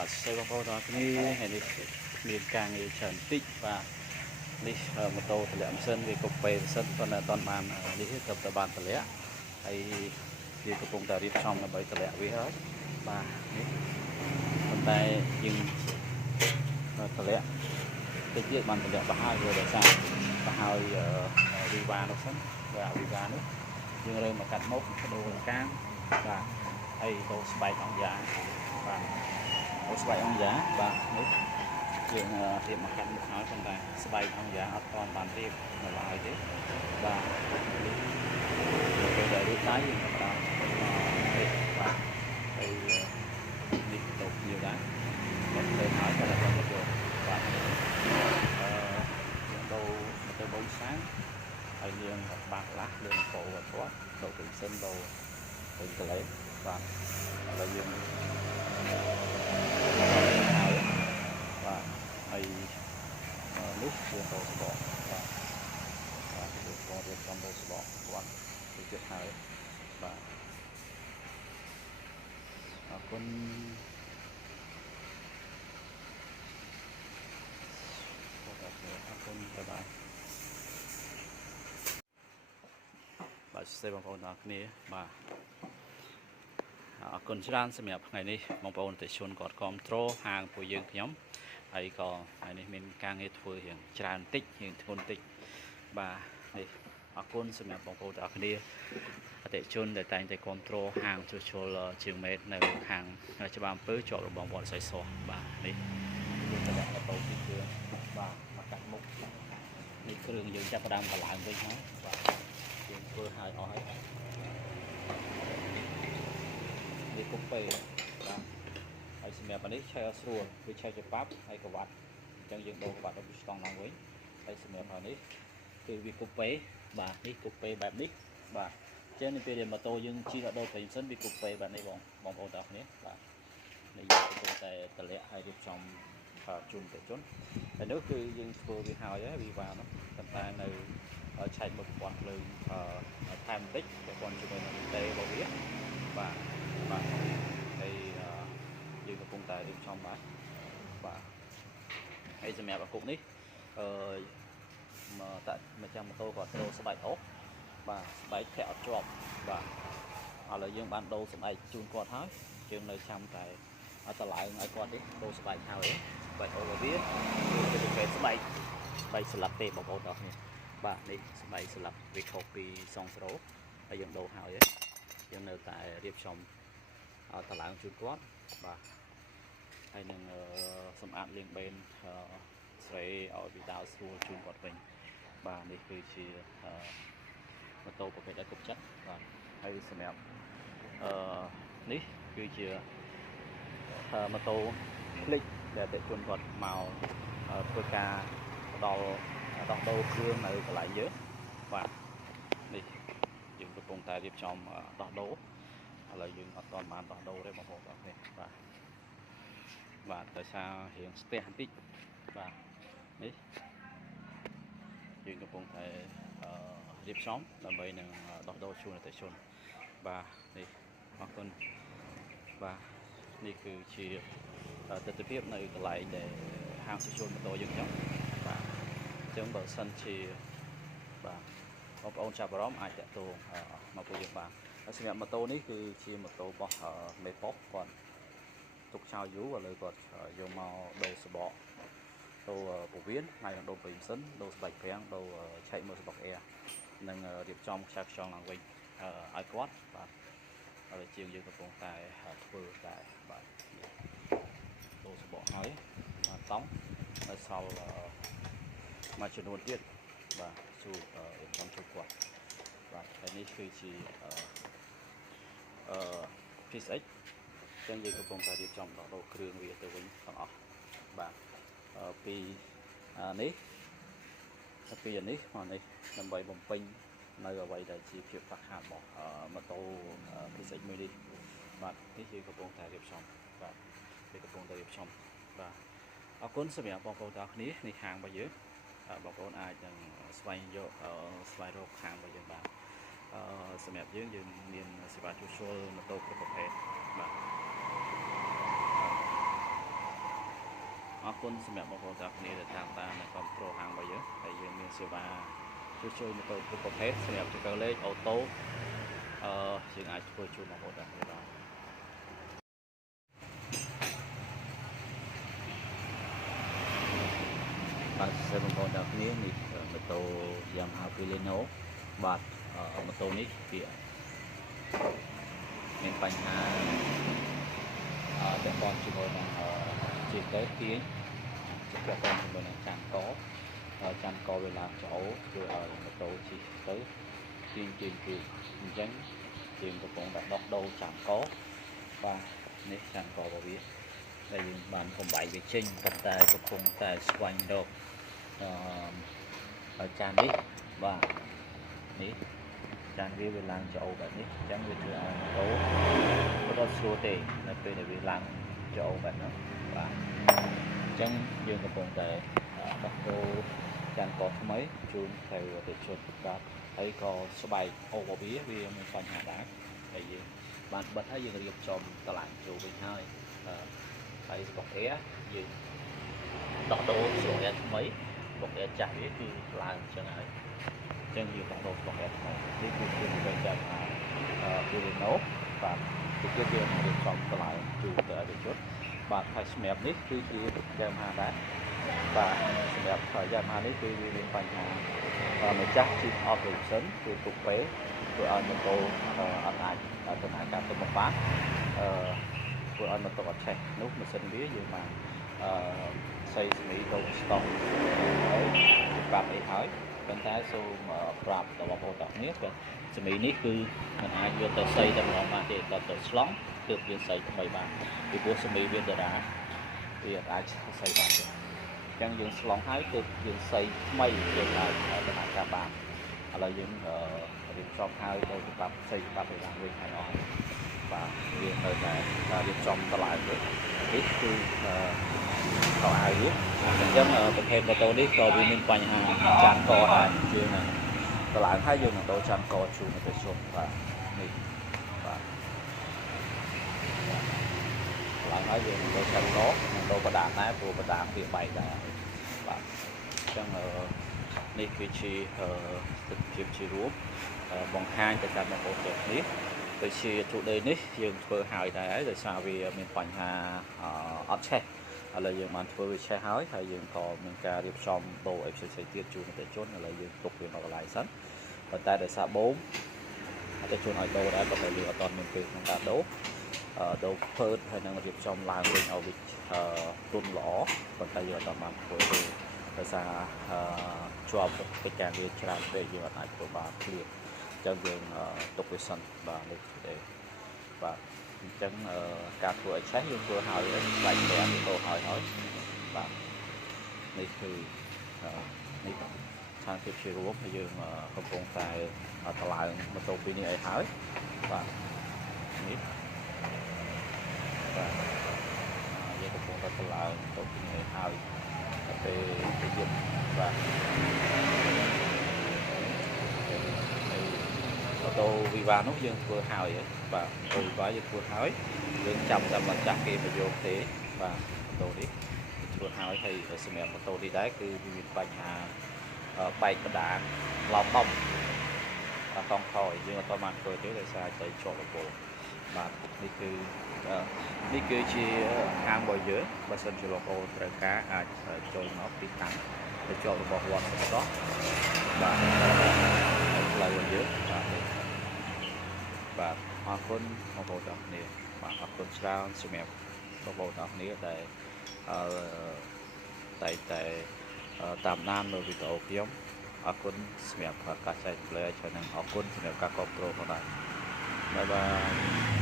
បាទសូមបងប្អូនទាំងគ្នាថ្ងៃនេះមានការងារច្រើនតិចបាទនេះម៉ូតូតម្លាក់ម៉ាស៊ីនវាកុបពេលសិនប៉ុន្តែអត់បាននេះទៅបានតម្លាក់ហើយវាកំពុងតែរៀបចំដើម្បីតម្លាក់វាហើយបាទនេះប៉ុន្តែយើងតម្លាក់តិចទៀតបានតម្លាក់បោះហើយវាដោយសារបោះហើយវីវ៉ានោះសិនបាទវីវ៉ានេះយើងរើមកកាត់មុខដូរកាំបាទហើយដូរស្បែកអង្គយ៉ាបាទអូស្បែកអង្គយ៉ាបាទនេះយើងរៀបមកកាត់មុខហើយប៉ុន្តែស្បែកអង្គយ៉ាអត់ទាន់បានរៀបនៅឡើយទេបាទនេះពេលដែលរៀបដៃយើងបន្តនេះបាទហើយនេះទៅnhiềuដែរគាត់ទៅហើយគាត់ទៅយកបាទទៅបូនសាំងហើយយើងបាក់ខ្លះលើពោគាត់ទៅពីសិនទៅកន្លែងបាទហើយយើងបាទហើយនេះយើងទៅស្បកបាទបាទយើងគាត់រៀបចំទៅស្បកគាត់ទៅជិតហើយបាទអរគុណបាយបាយបាទសួស្តីបងប្អូនទាំងគ្នាបាទអរគុណច្រើនសម្រាប់ថ្ងៃនេះបងប្អូនទស្សនិកជនគាត់គ្រប់គ្រងហាងពួកយើងខ្ញុំហើយក៏ថ្ងៃនេះមានការងារធ្វើរៀងច្រើនតិចរៀងធ្ងន់តិចបាទនេះអរគុណសម្រាប់បងប្អូនទាំងគ្នាអតិថិជនដែលតែងតែគ្រប់គ្រងហាងជួសជុលជាងមេត្រនៅខាងច្បារអំពើជាប់របងវត្តសៃសោះបាទនេះយើងទៅដាក់ទៅទីគ្រឿងបាទមកកាត់មុខនេះគ្រឿងយើងចាប់ផ្ដើមកឡើងវិញហើយបាទយើងធ្វើឲ្យអស់ហើយនេះគុកពេលបាទហើយសម្រាប់នេះឆេះស្រួលវាឆេះជាប៉ាប់ហើយកវាត់អញ្ចឹងយើងដូរកវាត់ទៅស្តង់ឡើងវិញហើយសម្រាប់នេះគឺវាគុកពេលបាទនេះគុកពេលបែបនេះបាទអញ្ចឹងនៅពេលដែលម៉ូតូយើងជិះដល់ពេលសិនវាគុកពេលបែបនេះបងប្អូនទាំងគ្នាបាទនេះយើងកំពុងតែតម្លាក់ហើយរៀបចំជូនប្រជាជនហើយនោះគឺយើងធ្វើវាហើយវីវ៉ានោះប៉ុន្តែនៅឆែកមួយប្រព័ន្ធភ្លើងថែមបន្តិចប្រព័ន្ធជាមួយនឹងតេរបស់វាបាទបាទហើយយើងកំពុងតែរៀបចំបាទហើយសម្រាប់អាគុកនេះមកតាម្ចាស់ម៉ូតូគាត់ដូរស្បែកអុសបាទស្បែកធាក់អត់ជាប់បាទឥឡូវយើងបានដូរស្បែកជូនគាត់ហើយយើងនៅចាំតែតម្លើងឲ្យគាត់នេះដូរស្បែកហើយស្បែកអូវាគឺពេលស្បែកស្លាប់ទេបងប្អូនទាំងគ្នាបាទនេះស្បែកស្លាប់វាខុសពីសងស្រូហើយយើងដូរហើយយើងនៅតែរៀបចំតម្លើងជូនគាត់បាទហើយនឹងសម្អាតលាងបេនស្រីឲ្យវាដើរស្រួលជូនគាត់វិញបាទនេះគឺជាម៉ូតូប្រភេទដែលគ្រប់ចិត្តបាទហើយសម្រាប់នេះគឺជាម៉ូតូភ្លេចដែលអតិថិជនគាត់មកធ្វើការផ្ដល់ដោះដូរគ្រឿងនៅកន្លែងយើងបាទនេះយើងកំពុងតែរៀបចំដោះដូរឥឡូវយើងអត់ទាន់បានដោះដូរទេបងប្អូនបាទនេះបាទដោយសាររៀងស្ទះបន្តិចបាទនេះយើងកំពុងតែរៀបចំដើម្បីនឹងដោះដូរជូនអតិថិជនបាទនេះអរគុណបាទនេះគឺជាទស្សនវិជ្ជានៅកន្លែងដែលហាងជួសជុលម៉ូតូយើងខ្ញុំបាទអញ្ចឹងបើសិនជាបាទបងប្អូនចាប់អារម្មណ៍អាចតាក់ទងមកពួកយើងបានហើយសម្រាប់ម៉ូតូនេះគឺជាម៉ូតូរបស់មេប៉ុកគាត់ទុកចោលយូរឥឡូវគាត់យកមកដូរសបកដូរពវៀនហើយនឹងដូរប្រេងសិនដូរស្បែកប្រាំងដូរឆែកមើលសបកអែនិងរៀបចំខ្សែខ្យល់ឡើងវិញឲ្យគាត់បាទហើយជាងយើងកំពុងតែធ្វើដែរបាទដូរសបកហើយបាទតង់ហើយសល់មួយចំនួនទៀតបាទជួយរៀបចំជួយគាត់បាទហើយនេះគឺជា PSX ចឹងយើងកំពុងតែរៀបចំដោះដូរគ្រឿងវាទៅវិញទាំងអស់បាទពីនេះពីនេះមកនេះដើម្បីបំពេញនៅអ្វីដែលជាភាពខ្វះខាតរបស់ម៉ូតូ PSX មួយនេះបាទនេះយើងកំពុងតែរៀបចំបាទយើងកំពុងតែរៀបចំបាទអរគុណសម្រាប់បងប្អូនទាំងអស់គ្នានេះហាងរបស់យើងបងប្អូនអាចនឹងស្វែងរកហាងរបស់យើងបានសម្រាប់យើងមានសេវាជួសជុលម៉ូតូគ្រប់ប្រភេទបាទ អរគុណសម្រាប់បងប្អូនទាំងគ្នាដែលតាមនៅគ្រប់គ្រងហាងរបស់យើងហើយយើងមានសេវាជួយម៉ូតូគ្រប់ប្រភេទសម្រាប់ចង្កឹះលេខអូតូយើងអាចធ្វើជូនបងប្អូនទាំងគ្នាបានបាទសួស្តីបងប្អូនទាំងគ្នានេះម៉ូតូ Yamaha Pileno បាទម៉ូតូនេះវាមានបញ្ហាតែបងជាមួយនឹងជាទៅទាញជាពាក់ព័ន្ធជាមួយនឹងចាំកវាឡើងច្អូធ្វើឲ្យម៉ូតូជិះទៅទាញគឺអញ្ចឹងយើងកំពុងតែដោះដូរចាំកបាទនេះចាំករបស់វាដែលយើងបានបំបីវាចេញប៉ុន្តែកំពុងតែស្វែងរកចាននេះបាទនេះចានវាឡើងច្អូបែបនេះអញ្ចឹងវាធ្វើឲ្យម៉ូតូវាអត់ស្រួលទេនៅពេលដែលវាឡើងច្អូបែបហ្នឹងបាទអញ្ចឹងយើងកំពុងតែដោះដូរចានកថ្មីជូនទៅអតិថិជនបាទហើយក៏ស្បែកអូបវាមានបញ្ហាដែរហើយយើងបានបិទហើយយើងរៀបចំតម្លៃចូលវិញហើយហើយស្បុកអែយើងដោះដូរស្បុកអែថ្មីស្បុកអែចាស់វាគឺឡើងអញ្ចឹងហើយអញ្ចឹងយើងដោះដូរស្បុកអែថ្មីនេះគឺជាវិធីចាំPileno បាទគឺយើងរៀបចំតម្លៃជូនទៅអតិថិជនបាទហើយសម្រាប់នេះគឺជា Yamaha ដែរបាទសម្រាប់ Yamaha នេះគឺវាមានបញ្ហាម្ចាស់ជិះអត់ដូចសិនគឺទុកពេលធ្វើឲ្យម៉ូតូអត់អាចដំណើរការទៅមុខបានធ្វើឲ្យម៉ូតូអត់ឆេះនោះម៉ាស៊ីនវាយើងបានសីស្មីដូរស្តុងហើយប្រាប់អីហើយប៉ុន្តែសូមប្រាប់ដល់បងប្អូនទាំងគ្នាគឺស្មីនេះគឺមិនអាចយកទៅសីតែម្ដងបានទេដល់ទៅឆ្លងទើបយើងសីថ្មីបានពីព្រោះស្មីវាតារាវាអាចសីបានទេអញ្ចឹងយើងឆ្លងហើយទើបយើងសីថ្មីយើងអាចដំណើរការបានឥឡូវយើងរៀបចំហើយទៅប្រាប់សីប្រាប់ឲ្យឡើងវិញហើយអស់បាទវានៅតែរៀបចំតម្លៃនេះគឺកៅអៅវាអញ្ចឹងប្រភេទម៉ូតូនេះក៏វាមានបញ្ហាចានកដែរយើងនឹងតម្លៃហើយយើងនឹងដូរចានកជូនទៅជុំបាទនេះបាទឡើងហើយយើងនឹងដូរចានកនឹងដូរបដាដែរព្រោះបដាវាបែកដែរបាទអញ្ចឹងនេះគឺជាទិដ្ឋភាពជារួមបង្ហាញទៅកាន់បងប្អូនទាំងគ្នាដូចជាទូដេនេះយើងធ្វើហើយដែរដោយសារវាមានបញ្ហាអត់ឆេះឥឡូវយើងបានធ្វើវាឆេះហើយយើងក៏មានការរៀបចំដូរអីផ្សេងៗទៀតជូនអតិថិជនឥឡូវយើងទុកវាមកកន្លែងសិនប៉ុន្តែដោយសារបូមអតិថិជនឲ្យដូរដែរប៉ុន្តែយើងអត់ទាន់មានពេលក្នុងការដូរភើតហើយនឹងរៀបចំឡើងវិញឲ្យវាទុនល្អប៉ុន្តែយើងអត់ទាន់បានធ្វើទេដោយសារជាប់កិច្ចការងារច្រើនពេកយើងអត់អាចធ្វើបានឃ្លៀបអញ្ចឹងយើងទុកវាសិនបាទនេះទេបាទអញ្ចឹងការធ្វើឲ្យឆេះយើងធ្វើហើយបាច់ប្រាំទៅហើយបាទនេះគឺនេះស្ថានភាពជារួមហើយយើងកំពុងតែតម្លើងម៉ូតូពីរនេះឲ្យហើយបាទនេះបាទយើងកំពុងតែតម្លើងម៉ូតូពីរនេះឲ្យហើយទៅពេលទៀតបាទម៉ូតូ Viva នោះយើងធ្វើហើយបាទម៉ូតូ Viva យើងធ្វើហើយយើងចាំតែមិនចាស់គេប្រយោគទេបាទម៉ូតូនេះធ្វើហើយសម្រាប់ម៉ូតូនេះដែរគឺវាមានបញ្ហាបែកបដាឡោមដំតង់ថយយើងអត់បានធ្វើទេដោយសារតែជាប់រពលបាទនេះគឺជាហាងរបស់យើងបើសិនជាលោកអូនត្រូវការអាចចូលមកទីតាំងទៅជាប់របស់វត្តសោះបាទផ្លូវរបស់យើងបាទអរគុណបងប្អូនទាំងគ្នាបាទអរគុណច្រើនសម្រាប់បងប្អូនទាំងគ្នាដែលតែតាមដានមើលវីដេអូខ្ញុំអរគុណសម្រាប់ការចែករំលែកហើយនិងអរគុណសម្រាប់ការគ្រប់គ្រងផងដែរបាយបាយ